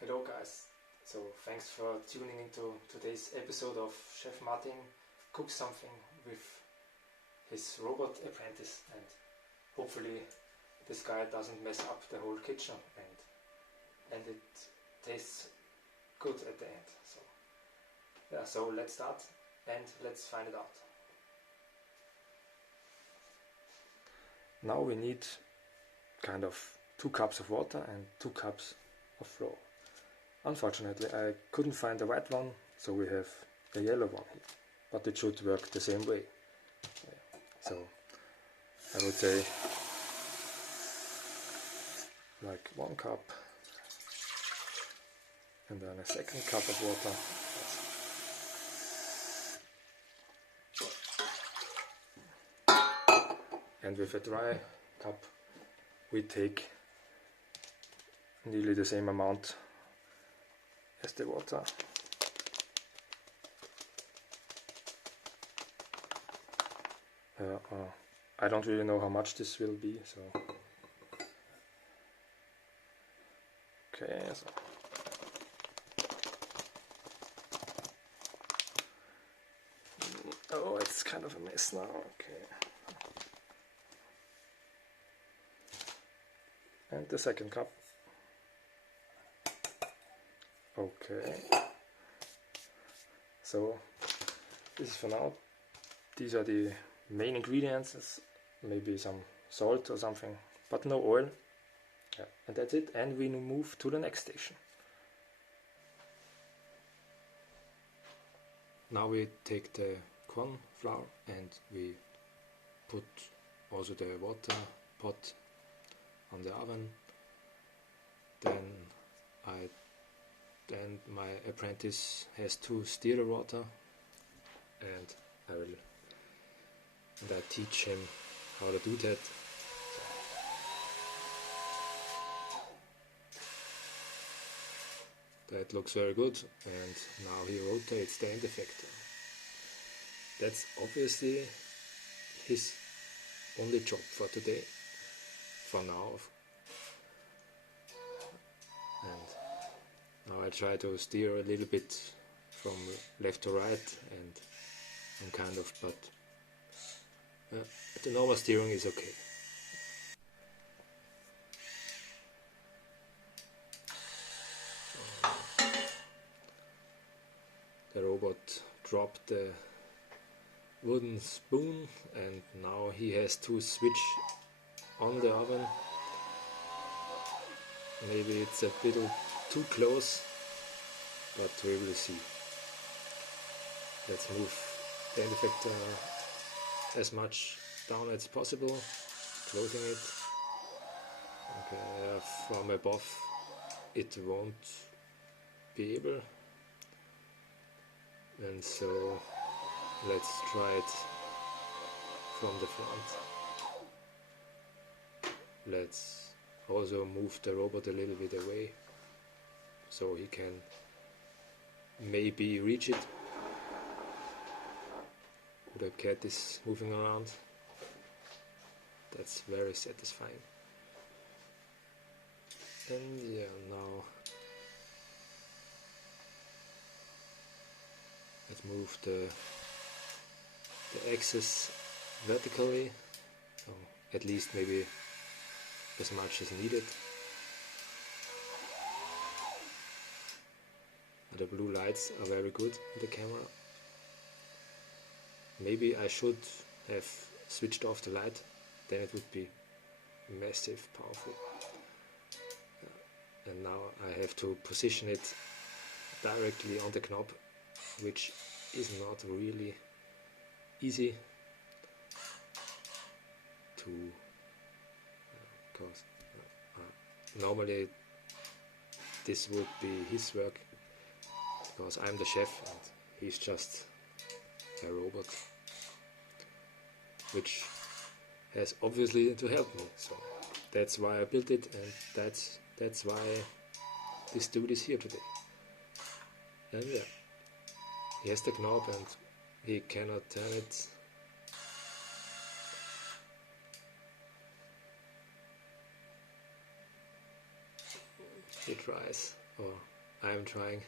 Hello guys, so thanks for tuning into today's episode of Chef Martin Cooks Something with his robot apprentice, and hopefully this guy doesn't mess up the whole kitchen and it tastes good at the end. So let's start and let's find it out. Now we need kind of 2 cups of water and 2 cups of flour. Unfortunately, I couldn't find the white one, so we have the yellow one here, but it should work the same way. So I would say like 1 cup and then a 2nd cup of water. And with a dry cup we take nearly the same amount as the water. I don't really know how much this will be, so okay, so oh, it's kind of a mess now. Okay, and the 2nd cup. Okay, so this is for now. These are the main ingredients, maybe some salt or something, but no oil. Yeah, and that's it, and we move to the next station. Now we take the corn flour and we put also the water pot on the oven. Then my apprentice has to stir the water, and I teach him how to do that. That looks very good, and now he rotates the end effector. That's obviously his only job for today, for now. And now I try to steer a little bit from left to right, and kind of, but the normal steering is okay. The robot dropped the wooden spoon, and now he has to switch on the oven. Maybe it's a bit too close, but we will see. Let's move the end effector as much down as possible, closing it. Okay, from above it won't be able, and so let's try it from the front. Let's also move the robot a little bit away so he can maybe reach it. The cat is moving around. That's very satisfying. And yeah, now let's move the axis vertically, so at least maybe as much as needed. The blue lights are very good in the camera. Maybe I should have switched off the light, then it would be massive, powerful. And now I have to position it directly on the knob, which is not really easy to, because normally this would be his work, because I'm the chef and he's just a robot, which has obviously to help me. So that's why I built it, and that's why this dude is here today. And yeah, he has the knob and he cannot turn it. He tries. or I'm trying.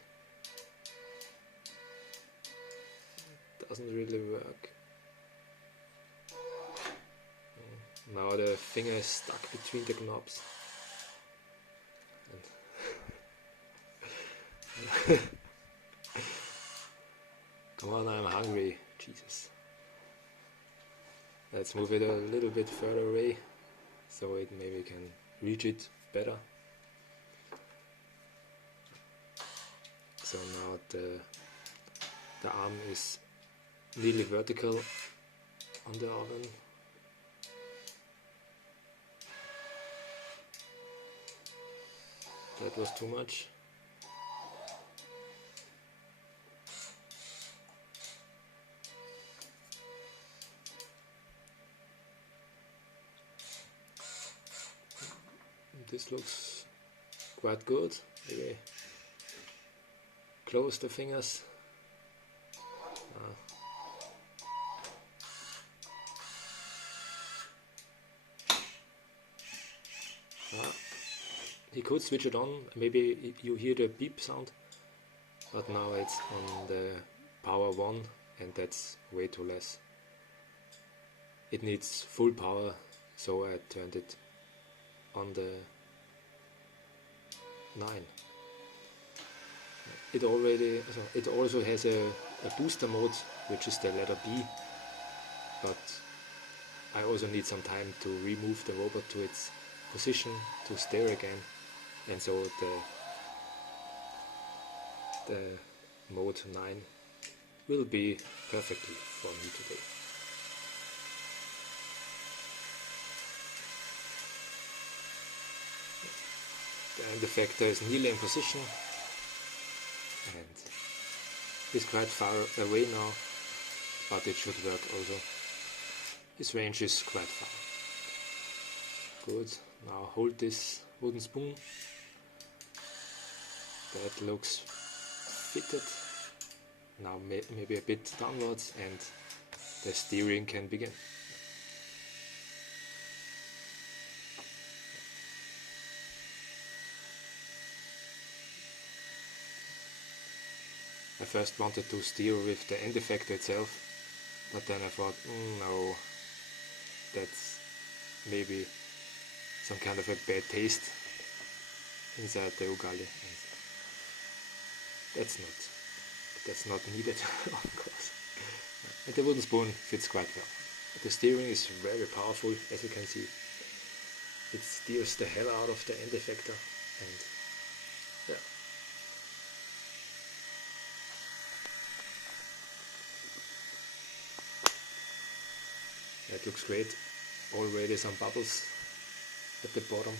Doesn't really work. Now the finger is stuck between the knobs. Come on, I'm hungry. Jesus. Let's move it a little bit further away so it maybe can reach it better. So now the arm is nearly vertical on the oven. That was too much. This looks quite good. Maybe close the fingers. He could switch it on, maybe you hear the beep sound, but now it's on the power 1 and that's way too less. It needs full power, so I turned it on the 9. It also has a booster mode, which is the letter B, but I also need some time to remove the robot to its position to steer again, and so the mode 9 will be perfectly for me today. The end effector is nearly in position and is quite far away now, but it should work also. His range is quite far. Good. Now hold this wooden spoon. That looks fitted. Now maybe a bit downwards and the steering can begin. I first wanted to steer with the end effector itself, but then I thought, no, that's maybe some kind of a bad taste inside the ugali. That's not needed, of course. And the wooden spoon fits quite well. The steering is very powerful, as you can see. It steers the hell out of the end effector, and yeah. That looks great. Already some bubbles at the bottom.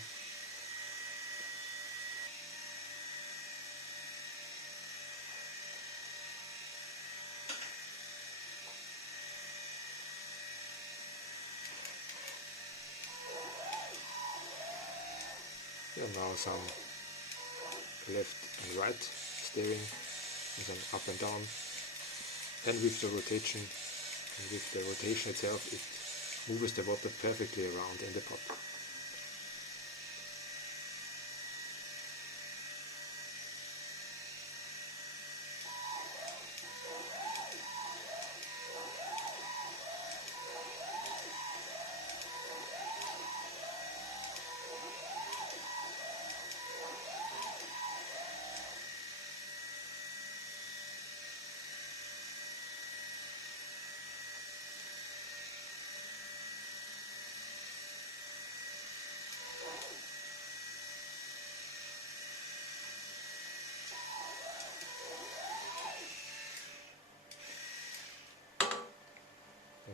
Yeah, now some left and right steering, and then up and down. And with the rotation itself, it moves the water perfectly around in the pot.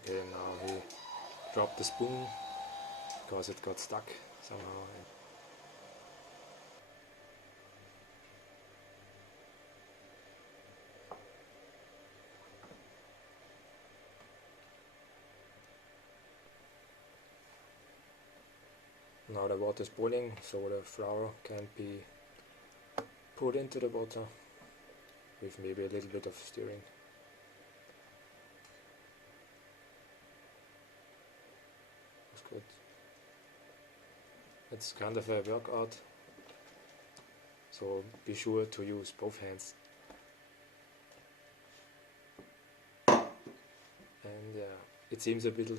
Okay, now he dropped the spoon because it got stuck somehow. Now the water is boiling, so the flour can be put into the water with maybe a little bit of stirring. That's good. It's kind of a workout, so be sure to use both hands. And it seems a little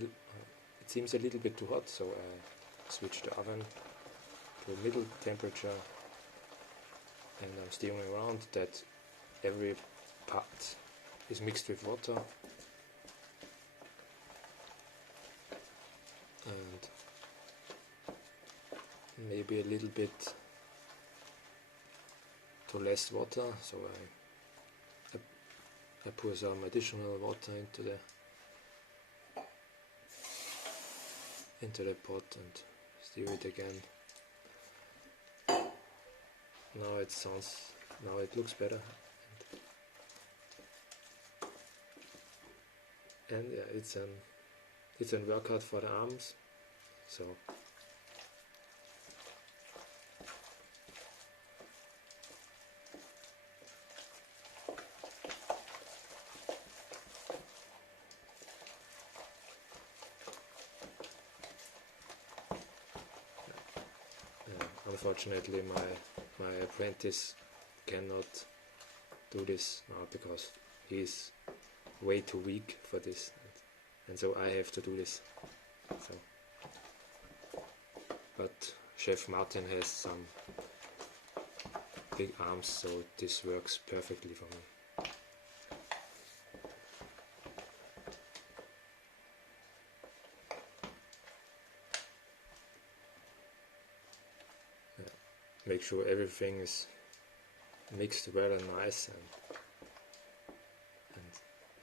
bit too hot, so I switch the oven to middle temperature, and I'm steering around that every part is mixed with water, and maybe a little bit to less water, so I pour some additional water into the pot and stir it again. Now it looks better, and yeah, it's a workout for the arms. So unfortunately my apprentice cannot do this now because he's way too weak for this, and so I have to do this. But Chef Martin has some big arms, so this works perfectly for me. Make sure everything is mixed well and nice, and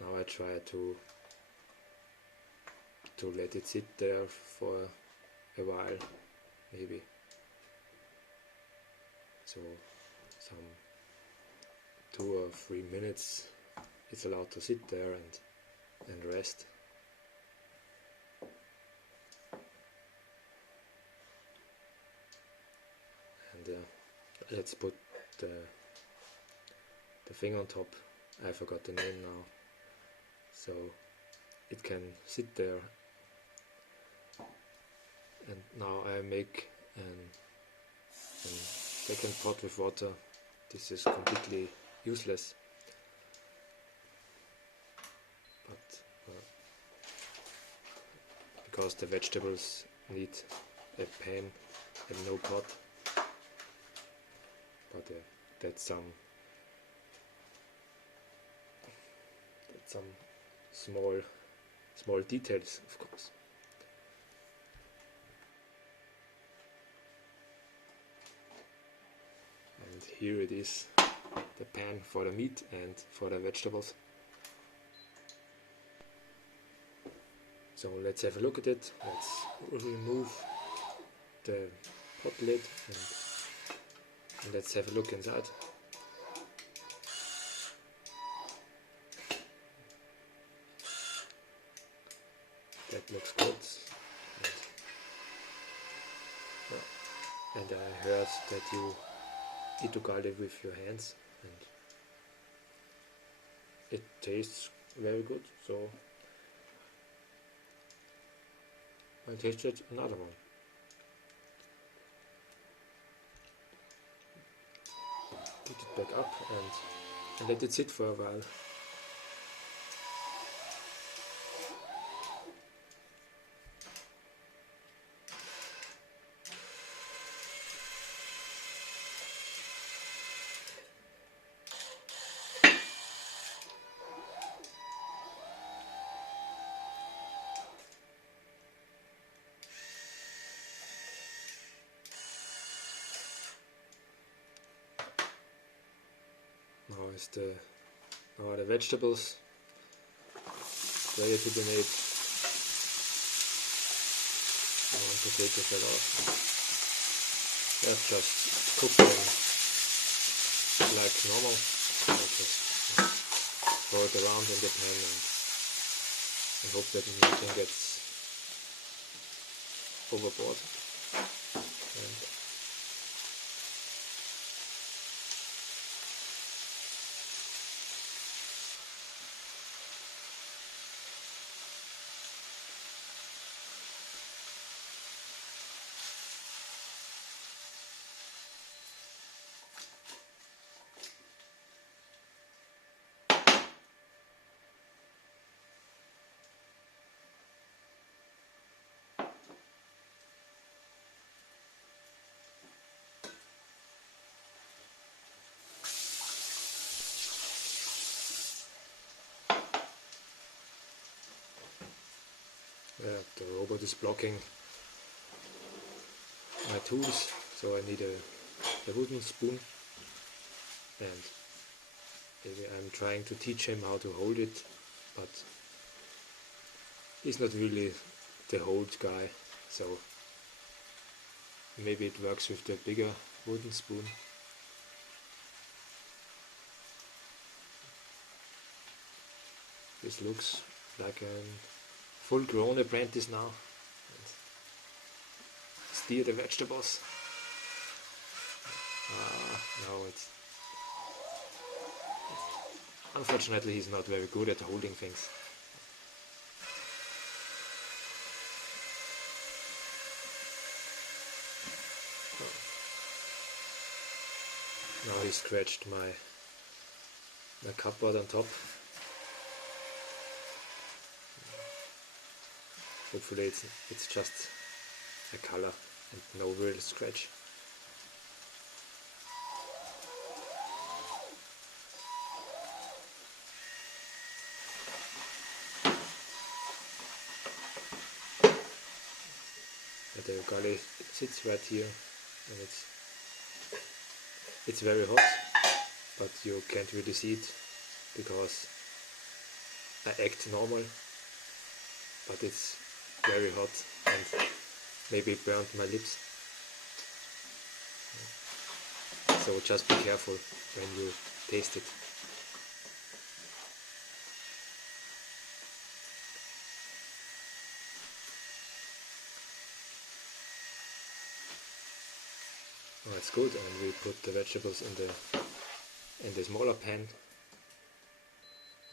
now I try to let it sit there for a while, maybe so some 2 or 3 minutes it's allowed to sit there and rest. And let's put the thing on top. I forgot the name now, so it can sit there. And now I make a second pot with water. This is completely useless, but because the vegetables need a pan and no pot. But that's some small details, of course. And here it is, the pan for the meat and for the vegetables. So let's have a look at it. Let's remove the pot lid and let's have a look inside. That looks good. And I heard that you eat it with your hands, and it tastes very good, so I tasted another one. Put it back up and let it sit for a while. Now are the vegetables ready to be made. I want to take it off. Let's just cook them like normal. I just throw it around in the pan and hope that nothing gets overboard. what is blocking my tools. So I need a wooden spoon, and maybe I'm trying to teach him how to hold it, but he's not really the hold guy, so maybe it works with the bigger wooden spoon. This looks like a full-grown apprentice now. Steer the vegetables. No, unfortunately he's not very good at holding things. Now he scratched my cupboard on top. Hopefully it's just a color and no real scratch. The gully sits right here, and it's very hot, but you can't really see it because I act normal, but it's very hot and maybe it burned my lips. So just be careful when you taste it. Oh, it's good, and we put the vegetables in the smaller pan,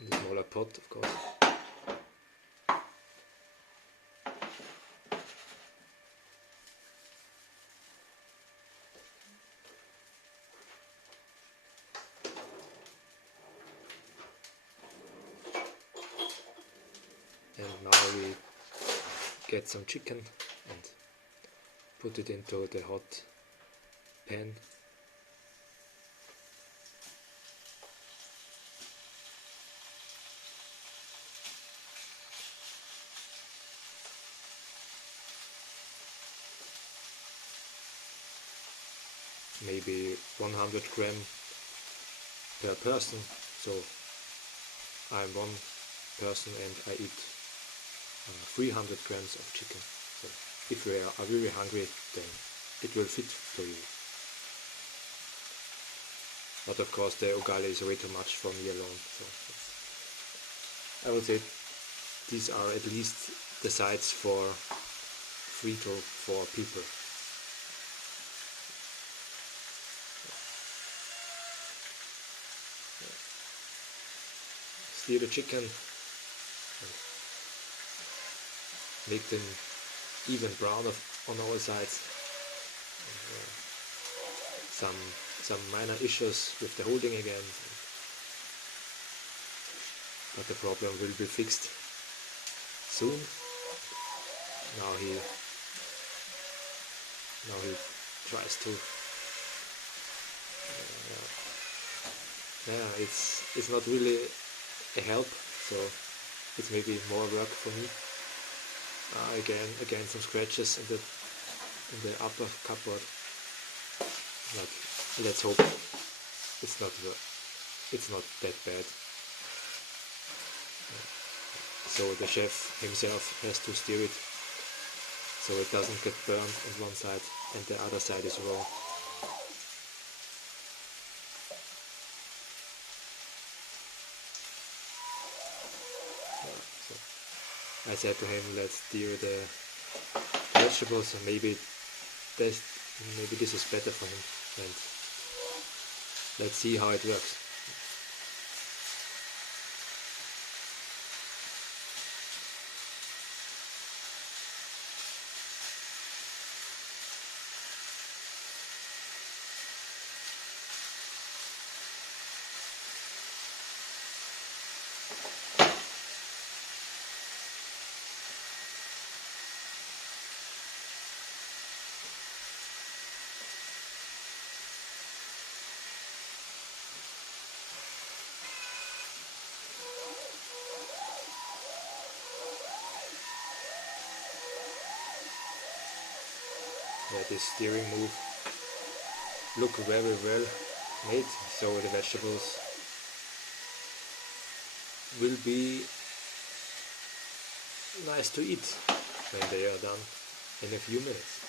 in the smaller pot, of course. And now we get some chicken and put it into the hot pan. Maybe 100 gram per person, so I'm one person and I eat 300 grams of chicken. So if you are really hungry, then it will fit for you. But of course the ugali is way too much for me alone, so I would say these are at least the sides for 3 to 4 people. Steer the chicken and make them even brown on all sides. Some minor issues with the holding again, but the problem will be fixed soon. Now he tries to. Yeah, it's not really a help, so it's maybe more work for me. Again some scratches in the upper cupboard, but let's hope it's not that bad. So the chef himself has to steer it so it doesn't get burned on one side and the other side is raw. I said to him, let's steer the vegetables, and maybe this is better for him, and let's see how it works. let this steering move look very well made, so the vegetables will be nice to eat when they are done in a few minutes.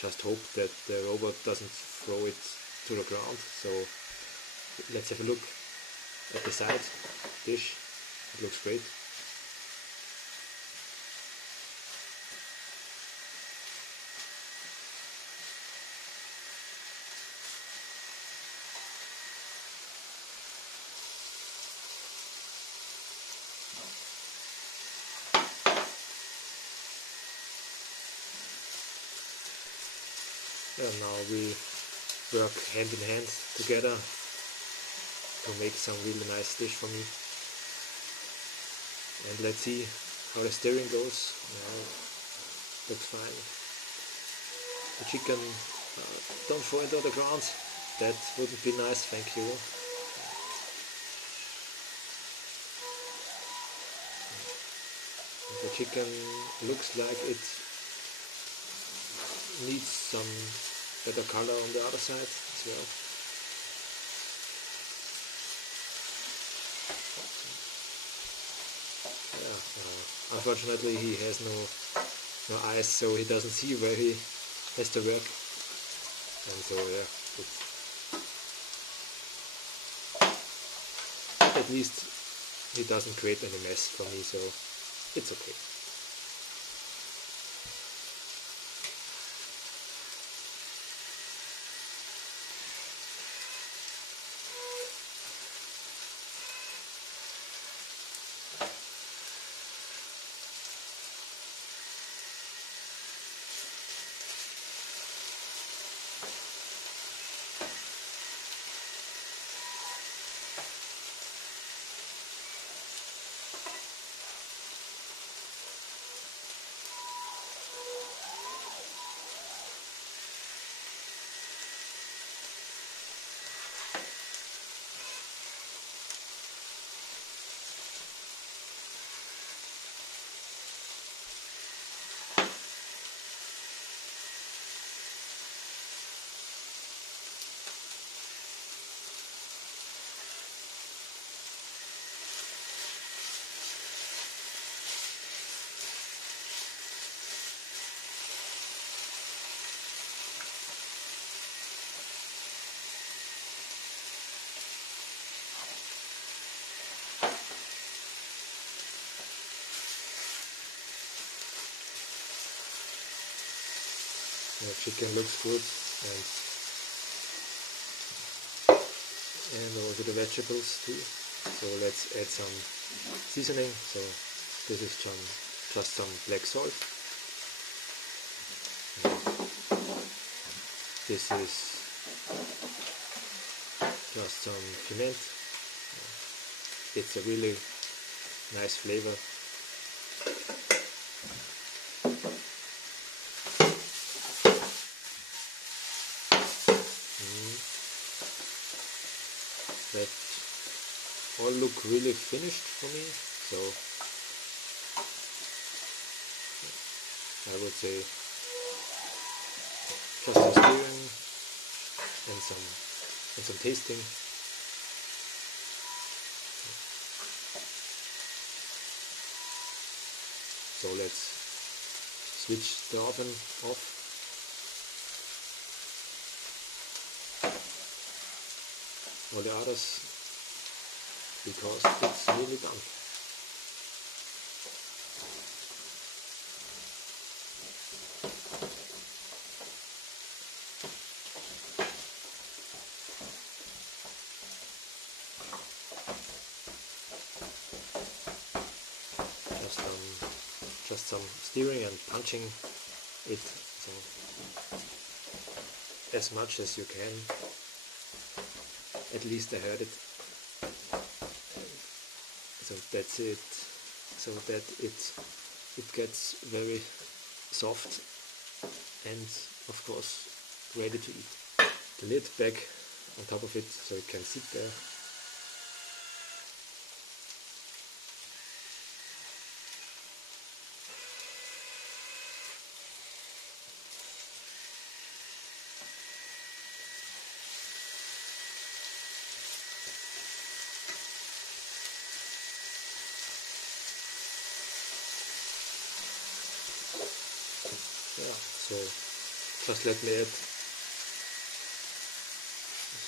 Just hope that the robot doesn't throw it to the ground. So let's have a look at the side dish. It looks great. And now we work hand in hand together to make some really nice dish for me. And let's see how the steering goes. Looks fine. The chicken, don't throw it on the ground. That wouldn't be nice, thank you. And the chicken looks like it needs some better color on the other side as well. Yeah, unfortunately he has no eyes, so he doesn't see where he has to work. And so yeah, at least he doesn't create any mess for me, so it's okay. The chicken looks good, and also the vegetables too. So let's add some seasoning. So this is just some black salt. This is just some piment. It's a really nice flavor. That all look really finished for me, so I would say just some stirring and some tasting. So let's switch the oven off. All the others, because it's nearly done. Just some stirring and punching it, so as much as you can. At least I heard it. So that's it. So that it gets very soft and of course ready to eat. The lid back on top of it so it can sit there. Yeah, so just let me add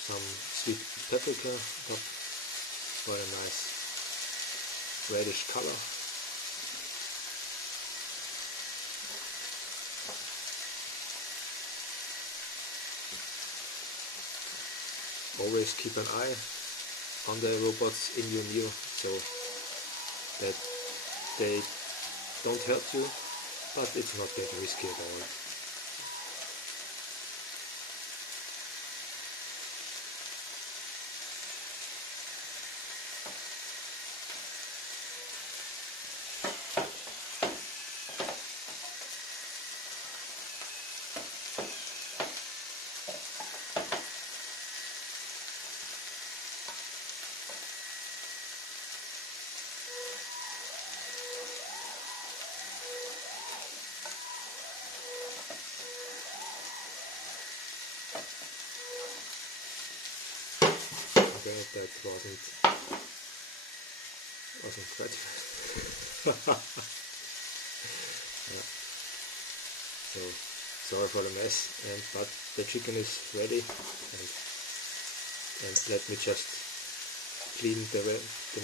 some sweet paprika on top for a nice reddish color. Always keep an eye on the robots in your meal so that they don't hurt you, but it's not that risky at all. Okay, that wasn't quite yeah. So sorry for the mess, but the chicken is ready, and let me just clean the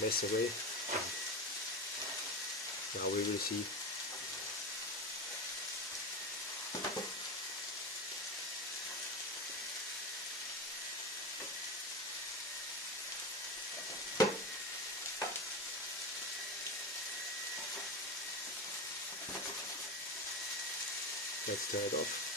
mess away. And now we will see. Let's turn it off.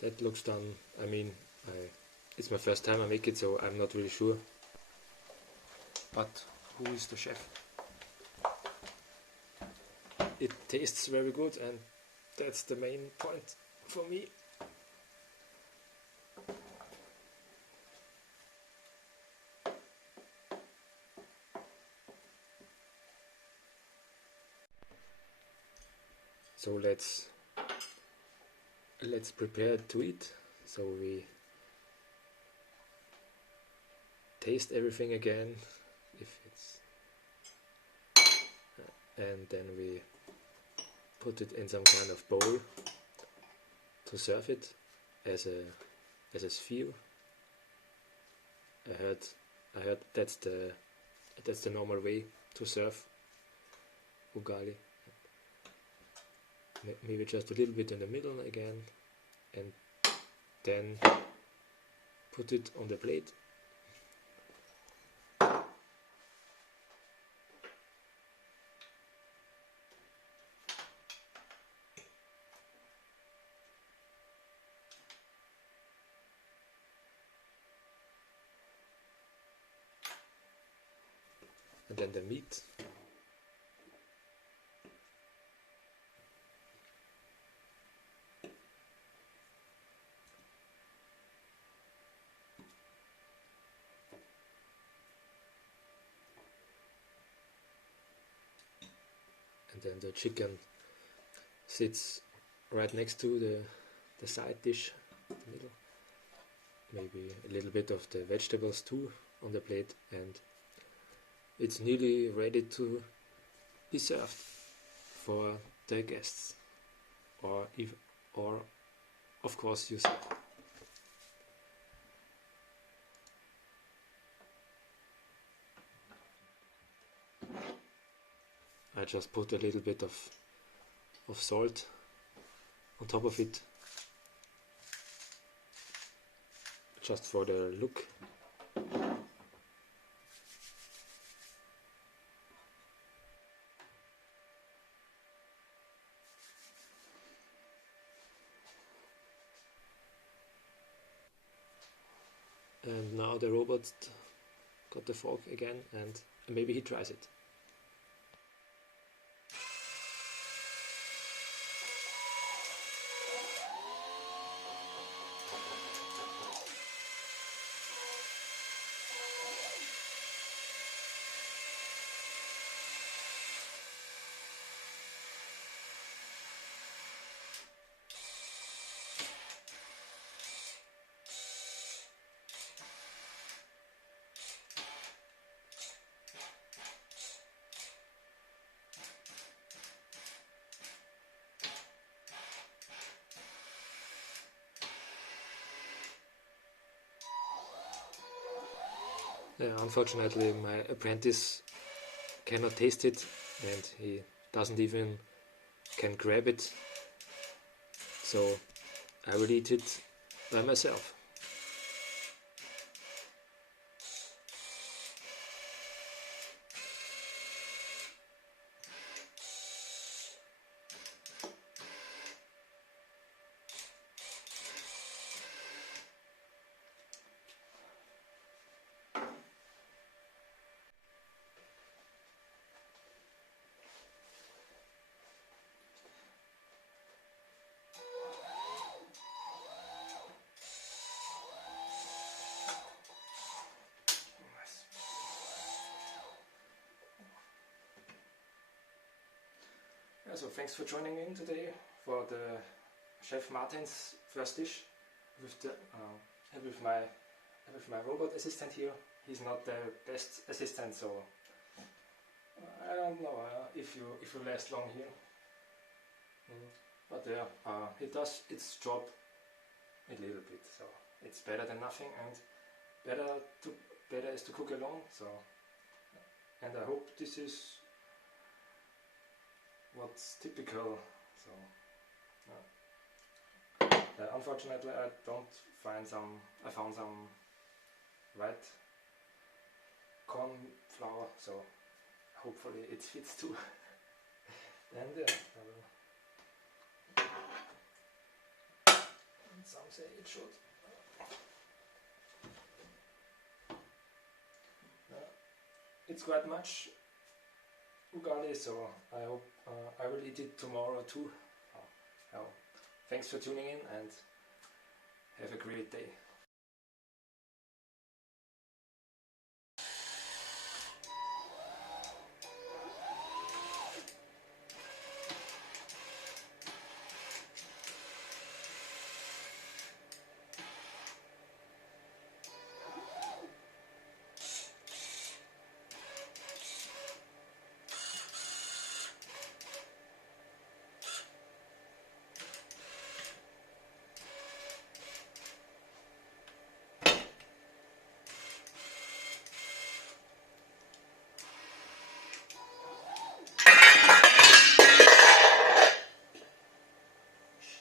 That looks done. I mean, it's my first time I make it, so I'm not really sure. But who is the chef? It tastes very good, and that's the main point for me. So let's prepare to eat. So we taste everything again, if it's, and then we put it in some kind of bowl to serve it as a sphere. I heard that's the normal way to serve ugali. Maybe just a little bit in the middle again, and then put it on the plate. And then the meat. And then the chicken sits right next to the side dish in the middle. Maybe a little bit of the vegetables too on the plate, and it's nearly ready to be served for the guests, or of course you. I just put a little bit of salt on top of it, just for the look. And now the robot got the frog again, and maybe he tries it. Unfortunately, my apprentice cannot taste it, and he doesn't even can grab it, so I will eat it by myself. So thanks for joining in today for the Chef Martin's first dish with the with my robot assistant here. He's not the best assistant, so I don't know if you last long here. But it does its job a little bit, so it's better than nothing, and better is to cook alone. So, and I hope this is what's typical. So unfortunately I found some white corn flour, so hopefully it fits too. And some say it should. It's quite much ugali, so I hope I will eat it tomorrow too. Thanks for tuning in, and have a great day.